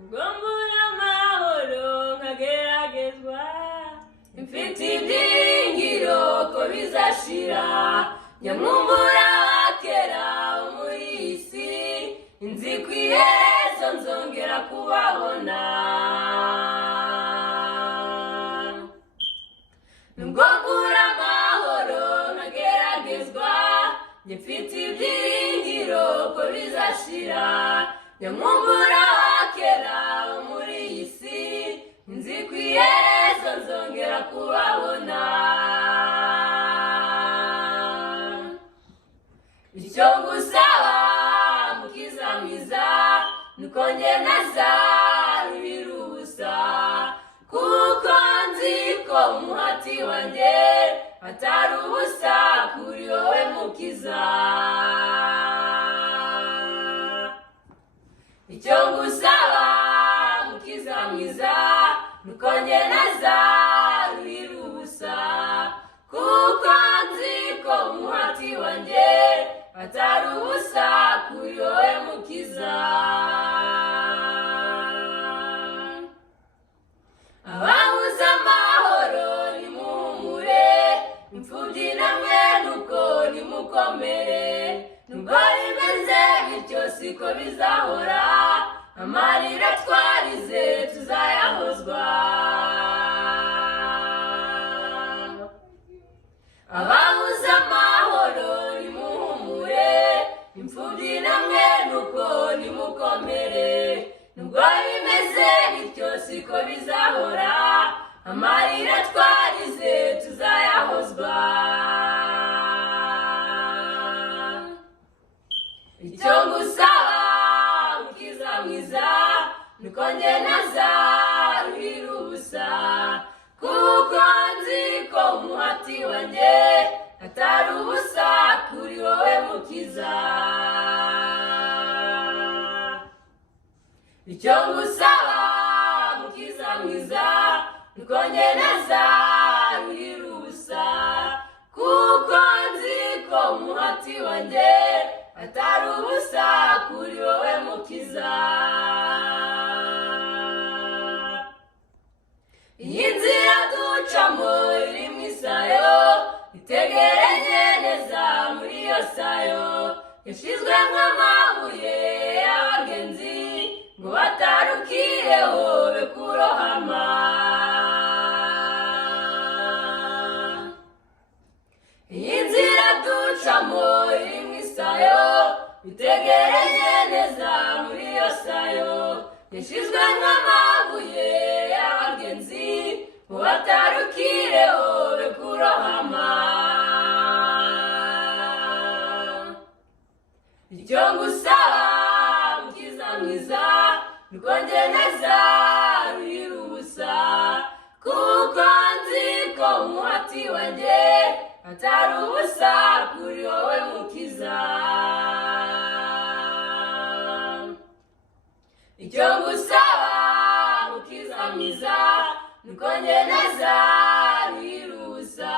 ubwo mbura amahoro nkageragezwa mfite ibyiringiro ko bizashira nyamwumvura kera muri iyi si nzi ko iherezo nzongera kubabona nubwo mbura amahoro nkageragezwa mfite ibyiringiro ko bizashira nyamwumvura kera muri iyi si nzi ko iherezo nzongera kubabona icyo ngusaba mukiza mwiza nuko njye ntazarurira ubusa kuko nzi ko umuhati wanjye atari ubusa kuri wowe mukiza icyo ngusaba mukiza mwiza nuko njye ntazarurira ubusa kuko nzi ko umuhati wanjye atari ubusa kuri wowe mukiza ababuze amahoro nimuhumure imfubyi namwe nuko nimukomere nubwo bimeze bityo siko bizahora amarira twarize tuzayahozwa ababuze amahoro nimuhumure imfubyi namwe nuko nimukomere nubwo bimeze bityo siko bizahora amarira twarize tuzayahozwa icyo ngusaba mukiza mwiza nuko njye ntazarurira ubusa kuko nzi ko umuhati wanjye atari ubusa kuri wowe mukiza icyo ngusaba mukiza mwiza nuko njye ntazarurira ubusa kuko nzi ko umuhati wanjye atari ubusa kuri wowe mukiza iyi nzira ducamo iri mu isayo itegereye neza muri iyo sayo yashizwe nk'amabuye y'abagenzi ngo batarukireho be kurohama iyi nzira ducamo iri mu isayo itegereye neza muri iyo sayo yashizwe nk'amabuye y'abagenzi ngo batarukireho be kurohama icyo ngusaba mukiza mwiza nuko njye ntazarurira ubusa kuko nzi ko umuhati wanjye atari ubusa kuri wowe mukiza icyo ngusaba mukiza mwiza nuko njye ntazarurira ubusa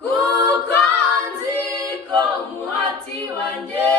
kuko nzi ko umuhati wanjye